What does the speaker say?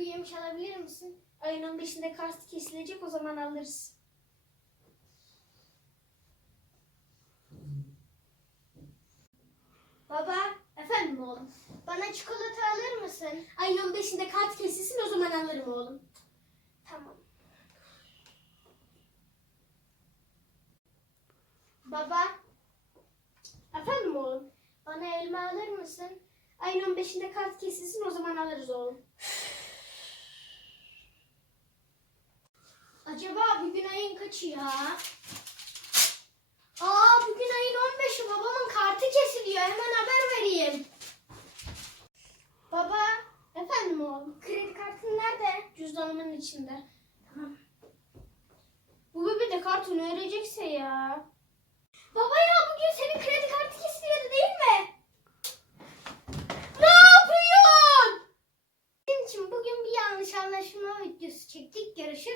kuru yemiş alabilir misin? Ayın 15'inde kart kesilecek o zaman alırız. Baba, efendim oğlum. Bana çikolata alır mısın? Ayın 15'inde kart kesilsin o zaman alırım oğlum. Tamam. Baba, efendim oğlum. Bana elma alır mısın? Ayın 15'inde kart kesilsin o zaman alırız oğlum. Acaba bugün ayın kaçı ya? Aa bugün ayın 15'i babamın kartı kesiliyor. Hemen haber vereyim. Baba, efendim oğlum. Kredi kartın nerede? Cüzdanımın içinde. Tamam. Bu bebe de kartını örecekse ya. Baba ya bugün senin kredi kartı kesiliyordu değil mi? Ne yapıyorsun? Senin için bugün bir yanlış anlaşma videosu çektik. Görüşürüz.